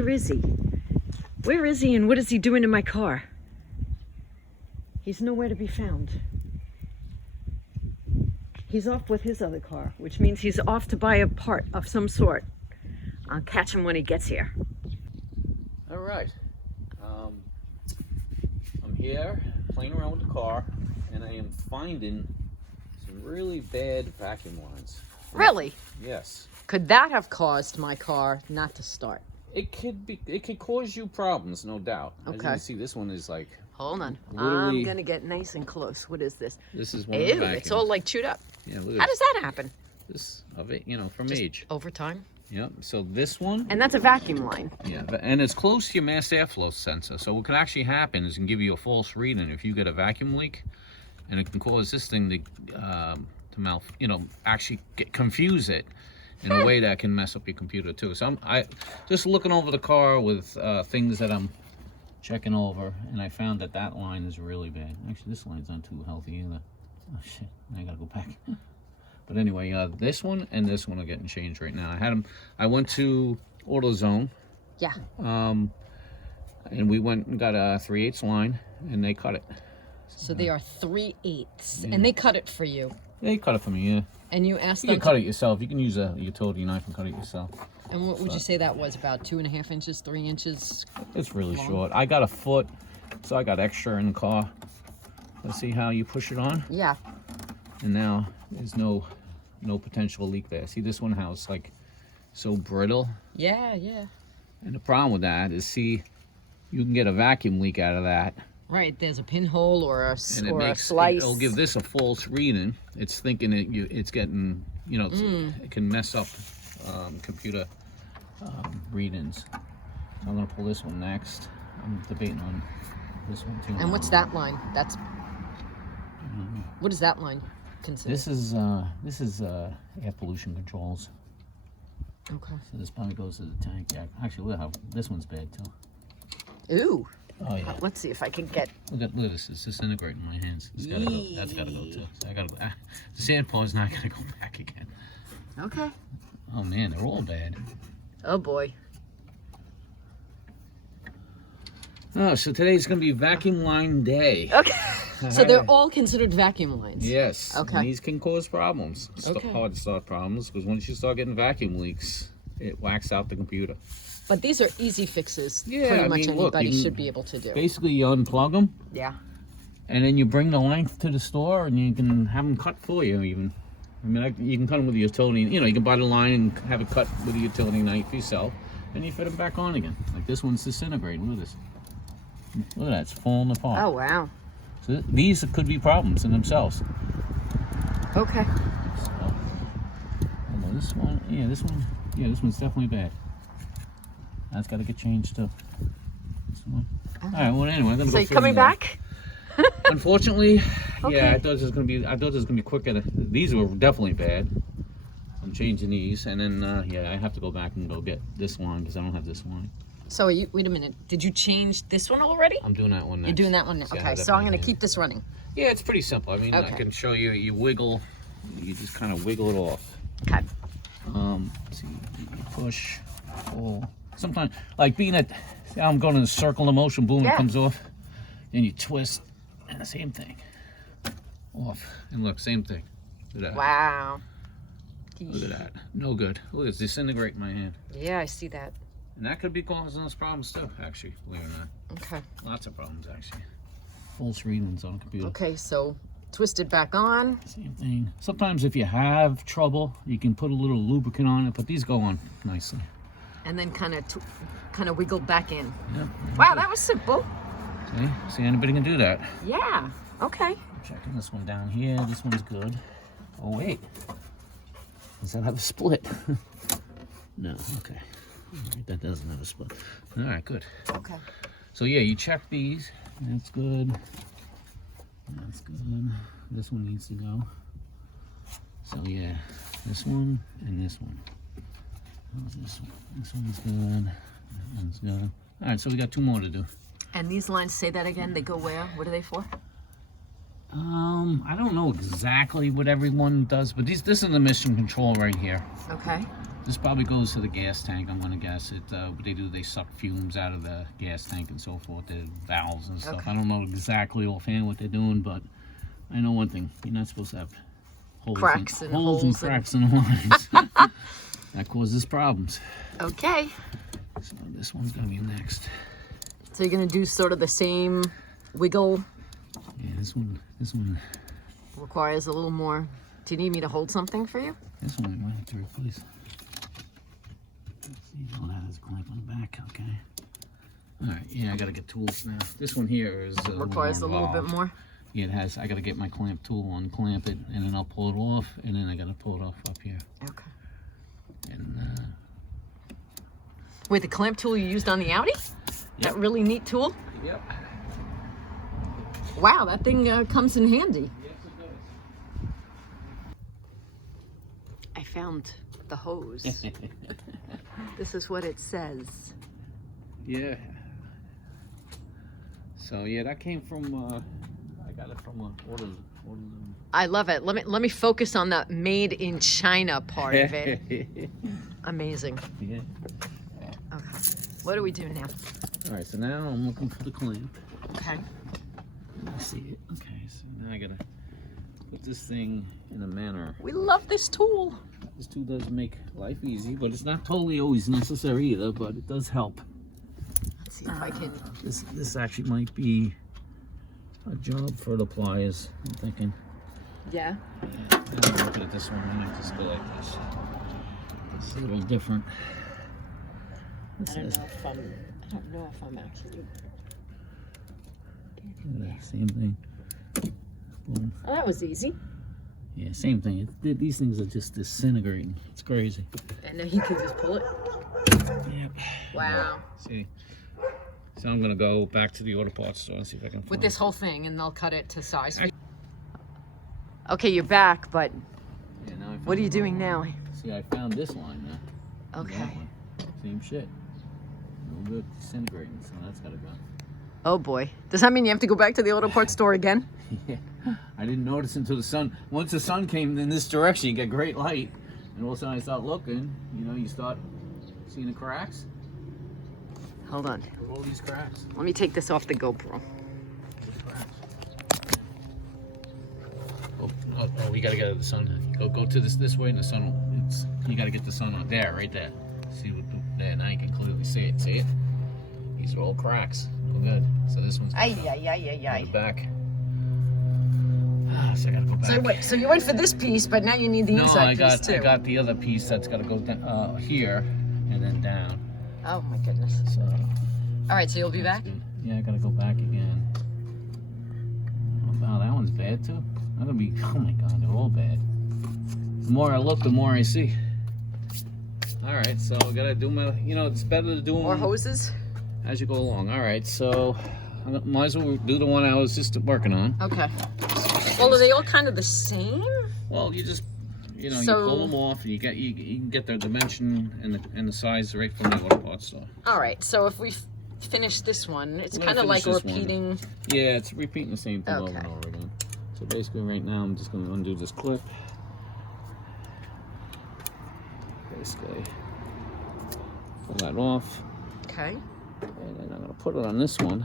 Where is he? Where is he and what is he doing in my car? He's nowhere to be found. He's off with his other car, which means he's off to buy a part of some sort. I'll catch him when he gets here. All right. I'm here playing around with the car, and I am finding some really bad vacuum lines. Really? Yes. Could that have caused my car not to start? It could cause you problems, no doubt. As you Okay. can see, this one is like... Hold on. Literally- I'm gonna get nice and close. What is this? This is one of Ew, the vacuums. it's all like chewed up. Yeah, look How at does that happen? this of it, from Just age. over time? Yep. So this one... And that's a vacuum line. Yeah, and it's close to your mass airflow sensor. So what can actually happen is it can give you a false reading if you get a vacuum leak, and it can cause this thing to actually confuse it in a way that can mess up your computer too. So I just looking over the car with things that I'm checking over, and I found that line is really bad. Actually, this line's not too healthy either. Oh shit! I gotta go back. But anyway, this one and this one are getting changed right now. I went to AutoZone. Yeah. And we went and got a 3/8 line, and they cut it. So they are 3/8, Yeah. and they cut it for you. They cut it for me, yeah. And you asked You them can cut it yourself. You can use a utility knife and cut it yourself. And what would you say that was? About 2.5 inches, 3 inches? It's really long? short. I got a foot, so I got extra in the car. Let's see how you push it on. Yeah. And now there's no potential leak there. See, this one how it's like so brittle. Yeah, yeah. And the problem with that is, see, you can get a vacuum leak out of that. Right, there's a pinhole or a And a slice. It'll give this a false reading. It's thinking it's getting, it can mess up computer readings. So I'm gonna pull this one next. I'm debating on this one too. And what's that line? That's what is that line considered? This is air pollution controls. Okay. So this probably goes to the tank. Yeah, actually, look how this one's bad too. Ooh. Oh yeah. Let's see if I can get. Look at this. It's disintegrating in my hands. It's gotta go. That's gotta go too. So I gotta go. The sandpaw is not gonna go back again. Okay. Oh man, they're all bad. Oh boy. Oh, so today's gonna be vacuum line day. Okay. So they're all considered vacuum lines. Yes. Okay. And these can cause problems. Okay. Hard to start problems because once you start getting vacuum leaks, it whacks out the computer. But these are easy fixes. Yeah, Pretty I much mean, look, anybody you can should be able to do. Basically, you unplug them, Yeah. and then you bring the length to the store, and you can have them cut for you. Even, I mean, you can cut them with a utility. You can buy the line and have it cut with a utility knife yourself, and you fit them back on again. Like this one's disintegrating. Look at this. Look at that. It's falling apart. Oh wow. So these could be problems in themselves. Okay. So, although this one, this one's definitely bad. That's got to get changed too. This one. All right. Well, anyway, I'm gonna So go you're through coming them all. back? Unfortunately, Okay. yeah, I thought this was gonna be quicker. These were definitely bad. I'm changing these, and then I have to go back and go get this one because I don't have this one. So wait a minute. Did you change this one already? I'm doing that one next. You're doing that one now. See, I Okay. have that So I'm in gonna hand. keep this running. Yeah, it's pretty simple. I mean, I Okay. can show you. You wiggle. You just kind of wiggle it off. Okay. See, you push, pull. Sometimes, like I'm going in a circle of motion, boom, Yeah. it comes off. Then you twist, and the same thing. Off. And look, same thing. Look at that. Wow. Look at that. No good. Look, it's disintegrating my hand. Yeah, I see that. And that could be causing us problems too, actually, believe it or not. Okay. Lots of problems, actually. False readings on a computer. Okay, so twist it back on. Same thing. Sometimes if you have trouble, you can put a little lubricant on it, but these go on nicely. And then kind of wiggle back in. Yep. Wow, that was simple. See, anybody can do that. Yeah. Okay. I'm checking this one down here. This one's good. Oh, wait. Does that have a split? No, okay. All right, that doesn't have a split. All right, good. Okay. So, yeah, you check these. That's good. That's good. This one needs to go. So, yeah, this one and this one. How's this one? This one's good. That one's good. All right, so we got 2 more to do. And these lines, say that again. They go where? What are they for? I don't know exactly what everyone does, but this is the mission control right here. Okay. This probably goes to the gas tank, I'm gonna guess. What they do, they suck fumes out of the gas tank and so forth, the valves and stuff. Okay. I don't know exactly offhand what they're doing, but I know one thing. You're not supposed to have holes Cracks and, and holes and holes and- cracks in the lines. That causes problems. Okay. So this one's gonna be next. So you're gonna do sort of the same wiggle. Yeah, this one Requires a little more. Do you need me to hold something for you? we might have to replace. Let's see, oh, that has a clamp on the back, okay. Alright, yeah, I gotta get tools now. This one here is Requires a little bit involved. more. Yeah, it has. I gotta get my clamp tool, unclamp it, and then I'll pull it off, and then I gotta pull it off up here. Okay. And Wait, the clamp tool you used on the Audi? That really neat tool? yep. Wow, that thing comes in handy. Yes, it does. I found the hose. This is what it says. Yeah. So yeah, that came from. I got it from order. I love it. Let me focus on the made in China part of it. Amazing. Yeah. Okay. What do we do now? All right. So now I'm looking for the clamp. Okay. I see it. Okay. So now I gotta put this thing in a manner. We love this tool. This tool does make life easy, but it's not totally always necessary either. But it does help. Let's see if I can. This actually might be a job for the pliers. I'm thinking. Yeah. Yeah, I'm looking at this one. I might just go like this. It's a little different. This I don't is know if I'm actually. same thing. Boom. Oh, that was easy. Yeah, same thing. These things are just disintegrating. It's crazy. And now he can just pull it. Yep. Wow. See. So I'm gonna go back to the auto parts store and see if I can With find this whole thing, and they'll cut it to size. Okay, you're back, but Yeah, now I found what are you the doing wrong now? one. See, I found this line now. That Okay. one. Same shit. No good. Disintegrating. So that's gotta go. Oh boy. Does that mean you have to go back to the auto parts store again? Yeah. I didn't notice until the sun. Once the sun came in this direction, you get great light, and all of a sudden I start looking. You know, you start seeing the cracks. Hold on. All these cracks. Let me take this off the GoPro. Oh, we gotta get the sun. Go to this way, and the sun. You gotta get the sun on there, right there. See what? There, now you can clearly see it. See it? These are all cracks. No good. So this one's Ay. the back. So I gotta go back. So what? So you went for this piece, but now you need the No, inside piece too. I got the other piece that's gotta go down, here and then down. Oh my goodness. So. All right, so you'll be back? Yeah, I gotta go back again. Oh, wow, that one's bad too. I'm gonna be. Oh my god, they're all bad. The more I look, the more I see. All right, so I gotta do my. You know, it's better to do them More hoses? as you go along. All right, so I might as well do the one I was just working on. Okay. Well, are they all kind of the same? Well, you just. You know, So- you pull them off, and you can get their dimension and the size right from the auto parts store. All right, so if we finish this one, it's We're kind gonna of like finish this one. repeating. Yeah, it's repeating the same thing over Okay. and over again. So basically right now I'm just going to undo this clip. Basically pull that off. Okay. And then I'm going to put it on this one.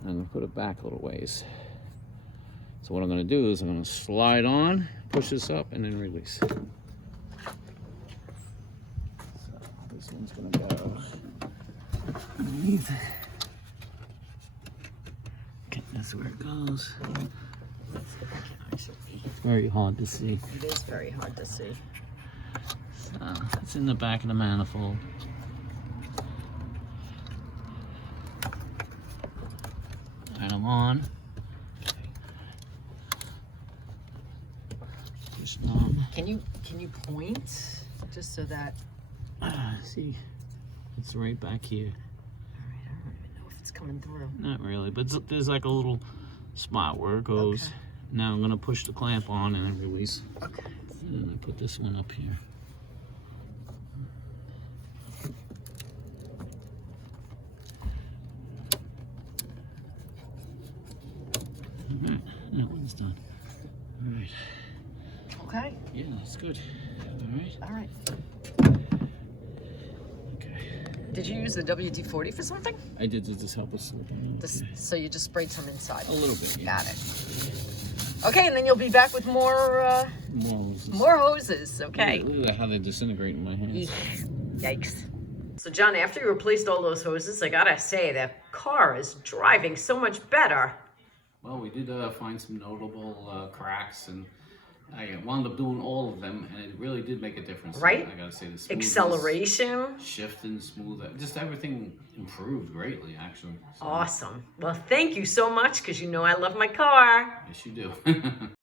And I'm going to put it back a little ways. So what I'm going to do is I'm going to slide on, push this up, and then release. So this one's going to go underneath. Okay, that's where it goes. It's very hard to see. It is very hard to see. It's in the back of the manifold. And I'm on. Push it on. Can you point just so that? See, it's right back here. All right, I don't even know if it's coming through. Not really, but there's like a little spot where it goes. Okay. Now I'm gonna push the clamp on and then release. Okay. And I put this one up here. Alright, that one's done. Alright. Okay. Yeah, that's good. right. All right. Okay. Did you use the WD-40 for something? I did to just help us slip in. So you just sprayed some inside. A little bit, yeah. Got it. Okay, and then you'll be back with more More hoses. hoses. Okay. Look at how they disintegrate in my hands. Yikes. So John, after you replaced all those hoses, I gotta say that car is driving so much better. Well, we did find some notable cracks, and I wound up doing all of them, and it really did make a difference. Right? I gotta say, the smoothness, Acceleration. shifting, smooth, just everything improved greatly, actually. So, Awesome. Well, thank you so much, because you know I love my car. yes, you do.